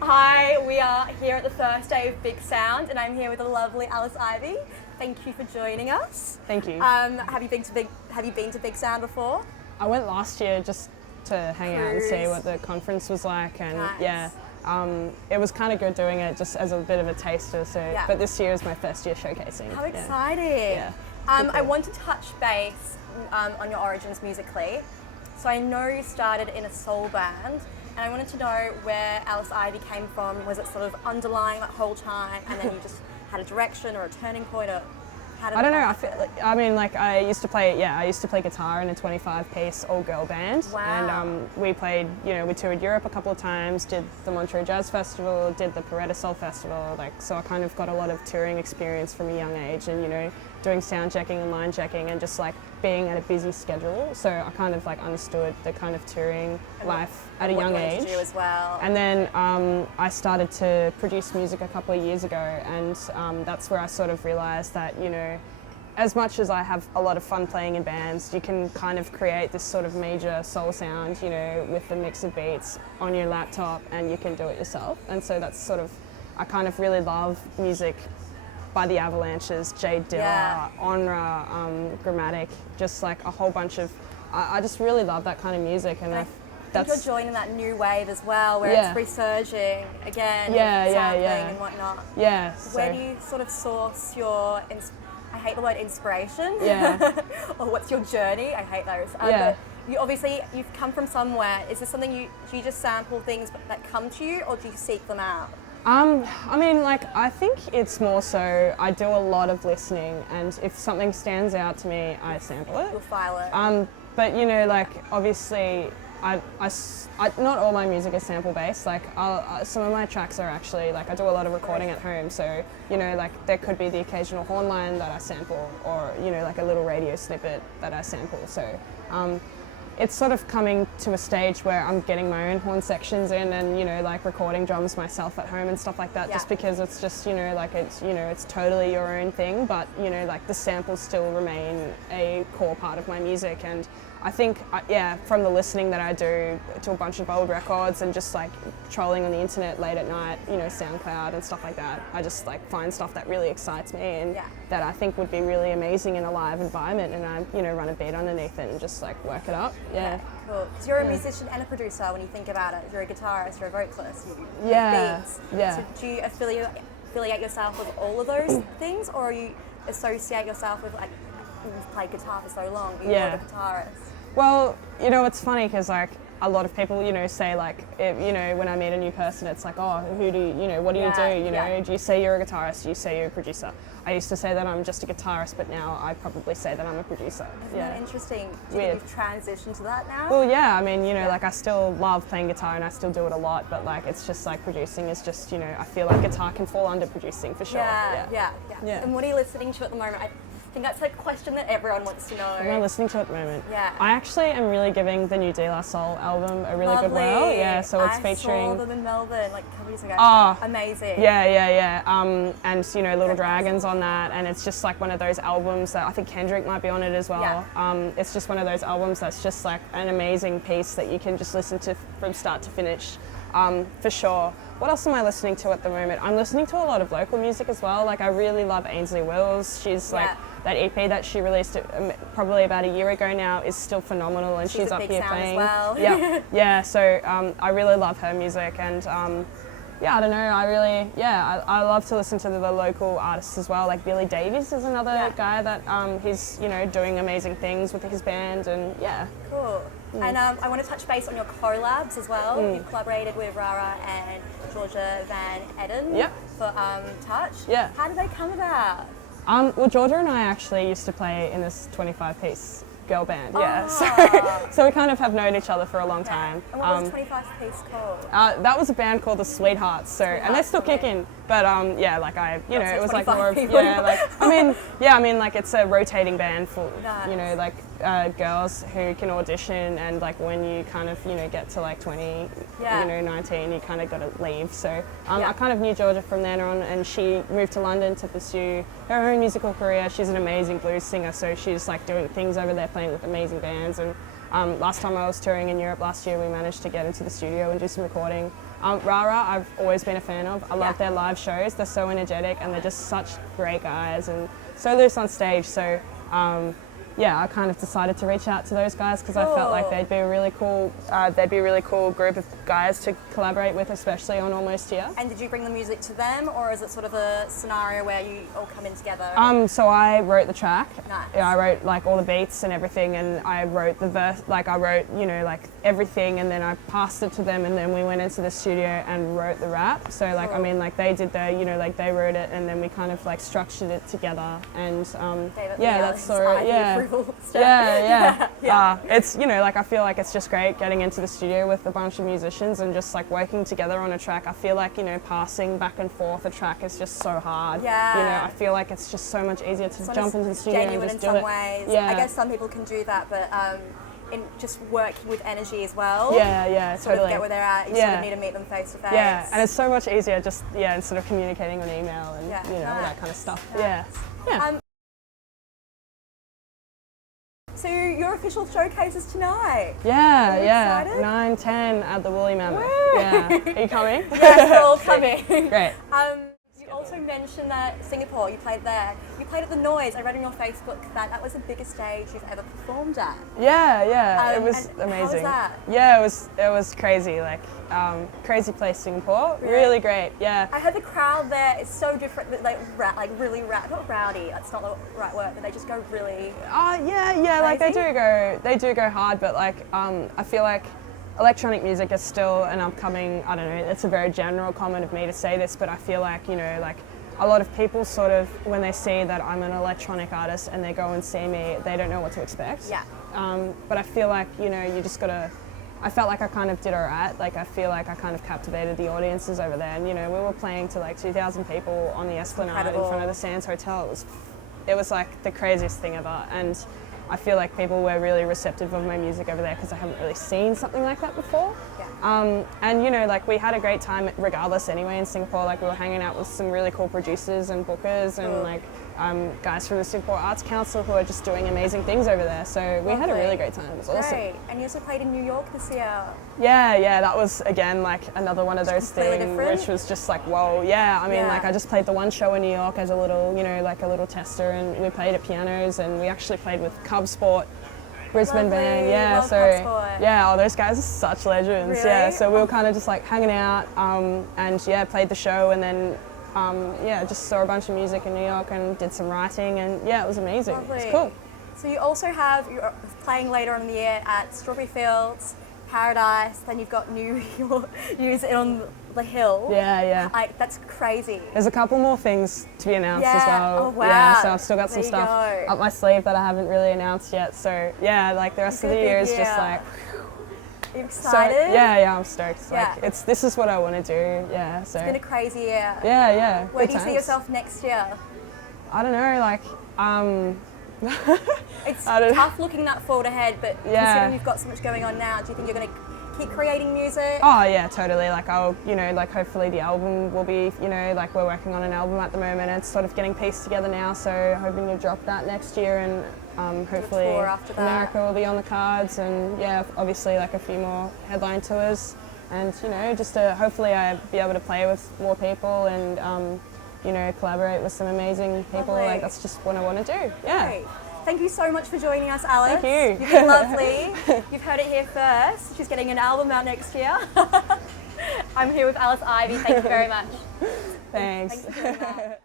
Hi, we are here at the first day of Bigsound, and I'm here with the lovely Alice Ivy. Thank you for joining us. Thank you. Have you been to Bigsound before? I went last year just to hang out and see what the conference was like, and it was kind of good doing it just as a bit of a taster. So, but this year is my first year showcasing. How exciting! Yeah. I want to touch base on your origins musically. So I know you started in a soul band, and I wanted to know where Alice Ivy came from. Was it sort of underlying that whole time, and then you just had a direction or a turning point, or how did I don't know. I used to play guitar in a 25-piece all-girl band. Wow. And we played. We toured Europe a couple of times. Did the Montreux Jazz Festival. Did the Paretta Soul Festival. So I kind of got a lot of touring experience from a young age, and doing sound checking and line checking, and just being at a busy schedule. So I kind of understood the kind of touring life at a young age. To do as well. And then I started to produce music a couple of years ago, and that's where I sort of realised that as much as I have a lot of fun playing in bands, you can kind of create this sort of major soul sound, with the mix of beats on your laptop, and you can do it yourself. And so that's sort of, I kind of really love music by the Avalanches, Jade Dilla, Onra, Grammatic, just a whole bunch of, I just really love that kind of music. And I think you're joining that new wave as well, where it's resurging again, sampling and whatnot. Yeah. Where do you sort of source your, I hate the word inspiration, or what's your journey? I hate those. But you've come from somewhere. Is this something do you just sample things that come to you, or do you seek them out? I think it's more so I do a lot of listening, and if something stands out to me, I sample it. You'll file it. But obviously, not all my music is sample based. Some of my tracks are actually I do a lot of recording at home, so there could be the occasional horn line that I sample, or a little radio snippet that I sample. So. It's sort of coming to a stage where I'm getting my own horn sections in, and recording drums myself at home and stuff like that. Just because it's just it's totally your own thing, but the samples still remain a core part of my music. And I think from the listening that I do to a bunch of old records, and just trolling on the internet late at night, SoundCloud and stuff like that, I just find stuff that really excites me and that I think would be really amazing in a live environment, and I run a beat underneath it and just work it up. Yeah. Cool. Because you're a musician and a producer when you think about it. You're a guitarist, you're a vocalist, you make beats. Yeah. So do you affiliate yourself with all of those things, or you associate yourself with you've played guitar for so long, you're a guitarist? Well, it's funny because a lot of people, say when I meet a new person, it's oh, who do you, what do you do? Do you say you're a guitarist? Do you say you're a producer? I used to say that I'm just a guitarist, but now I probably say that I'm a producer. Isn't that interesting? Do you think you've transitioned to that now? Well, yeah. I still love playing guitar and I still do it a lot, but it's just producing is just, I feel like guitar can fall under producing for sure. Yeah. And what are you listening to at the moment? I think that's a question that everyone wants to know. What am I listening to at the moment? Yeah. I actually am really giving the new De La Soul album a really good whirl. Yeah, so it's featuring... I saw them in Melbourne a couple years ago. Oh. Amazing. Yeah. And Little Dragons on that, and it's just one of those albums that I think Kendrick might be on it as well. Yeah. It's just one of those albums that's just an amazing piece that you can just listen to from start to finish. For sure. What else am I listening to at the moment? I'm listening to a lot of local music as well. I really love Ainsley Wills. She's that EP that she released probably about a year ago now is still phenomenal, and she's up here playing. As well. Yeah. So I really love her music, and I don't know. I love to listen to the local artists as well. Billy Davies is another guy that he's doing amazing things with his band, and Cool. And I want to touch base on your collabs as well. You've collaborated with Rara and Georgia Van Eden for Touch. Yeah. How did they come about? Well, Georgia and I actually used to play in this 25-piece girl band, so we kind of have known each other for a long time. And what was the 25-piece called? That was a band called the Sweethearts, and they're still kicking. But it was more of it's a rotating band for girls who can audition, and when you kind of get to 20, 19, you kind of got to leave. So I kind of knew Georgia from then on, and she moved to London to pursue her own musical career. She's an amazing blues singer, so she's doing things over there, playing with amazing bands, and Last time I was touring in Europe last year, we managed to get into the studio and do some recording. Rara, I've always been a fan of. I love their live shows. They're so energetic and they're just such great guys and so loose on stage. So yeah, I kind of decided to reach out to those guys because I felt like they'd be a really cool group of guys to collaborate with, especially on Almost Here. And did you bring the music to them, or is it sort of a scenario where you all come in together? So I wrote the track. Nice. Yeah, I wrote like all the beats and everything, and I wrote the verse. Like I wrote, you know, like everything, and then I passed it to them, and then we went into the studio and wrote the rap. So like, I mean, like they did the, you know, like they wrote it, and then we kind of like structured it together, and yeah, that's sort of yeah. It's, you know, like I feel like it's just great getting into the studio with a bunch of musicians and just like working together on a track. I feel like, you know, passing back and forth a track is just so hard. Yeah. You know, I feel like it's just so much easier to jump into the studio and just do it. Genuine in some ways. Yeah. I guess some people can do that, but in just working with energy as well. Yeah, sort totally. of get where they're at. You sort of need to meet them face to face. Yeah, and it's so much easier just instead of communicating on email and you know all that kind of stuff. Nice. Yeah. So your official showcase is tonight. Yeah. Excited? 9-10 at the Woolly Mammoth. Woo! Yeah. Are you coming? Yes, we're all coming. Great. You also mentioned that Singapore, you played there. You played at the Noise. I read on your Facebook that was the biggest stage you've ever performed at. Yeah. It was amazing. How was that? Yeah, it was crazy. Like crazy place, Singapore. Yeah. Really great. Yeah. I heard the crowd there is so different. Like really not rowdy. That's not the right word, but they just go really. Yeah. Like they do go hard, but like I feel like electronic music is still an upcoming, I don't know, it's a very general comment of me to say this, but I feel like, you know, like a lot of people sort of, when they see that I'm an electronic artist and they go and see me, they don't know what to expect. Yeah. But I feel like, you know, you just gotta, I felt like I kind of did alright. Like I feel like I kind of captivated the audiences over there, and you know, we were playing to like 2,000 people on the Esplanade in front of the Sands Hotel. It was like the craziest thing ever, and I feel like people were really receptive of my music over there because I haven't really seen something like that before. Yeah. And you know, like we had a great time regardless anyway in Singapore. Like we were hanging out with some really cool producers and bookers and like guys from the Singapore Arts Council who are just doing amazing things over there. So we had a really great time. It was awesome. Great. And you also played in New York this year. Yeah, that was again like another one of those things which was just like, whoa, yeah. I mean, like I just played the one show in New York as a little, you know, like a little tester, and we played at pianos, and we actually played with Cub Sport, Brisbane band, Love Cub Sport. Those guys are such legends. Really? Yeah, so we were kind of just like hanging out, and played the show, and then just saw a bunch of music in New York and did some writing, and it was amazing. Lovely. It's cool. So you also you're playing later on in the year at Strawberry Fields, Paradise, then you've got New York, on the Hill. Yeah. That's crazy. There's a couple more things to be announced as well. Oh, wow. Yeah, so I've still got some There you stuff go. up my sleeve that I haven't really announced yet. So like the rest of the year is just like. Are you excited? So, yeah, I'm stoked. Like this is what I want to do. Yeah, so. It's been a crazy year. Yeah. Where do you see yourself next year? I don't know, like It's tough looking that forward ahead, but considering you've got so much going on now, do you think you're going to keep creating music? Oh yeah, totally. Like I'll, you know, like hopefully the album will be, you know, like we're working on an album at the moment. It's sort of getting pieced together now, so hoping to drop that next year, and hopefully America will be on the cards, and obviously like a few more headline tours, and you know, just to hopefully I be able to play with more people and you know, collaborate with some amazing people. Lovely. Like that's just what I want to do. Yeah. Great. Thank you so much for joining us, Alice. Thank you. You've been lovely. You've heard it here first. She's getting an album out next year. I'm here with Alice Ivy. Thank you very much. Thanks. Thanks for doing that.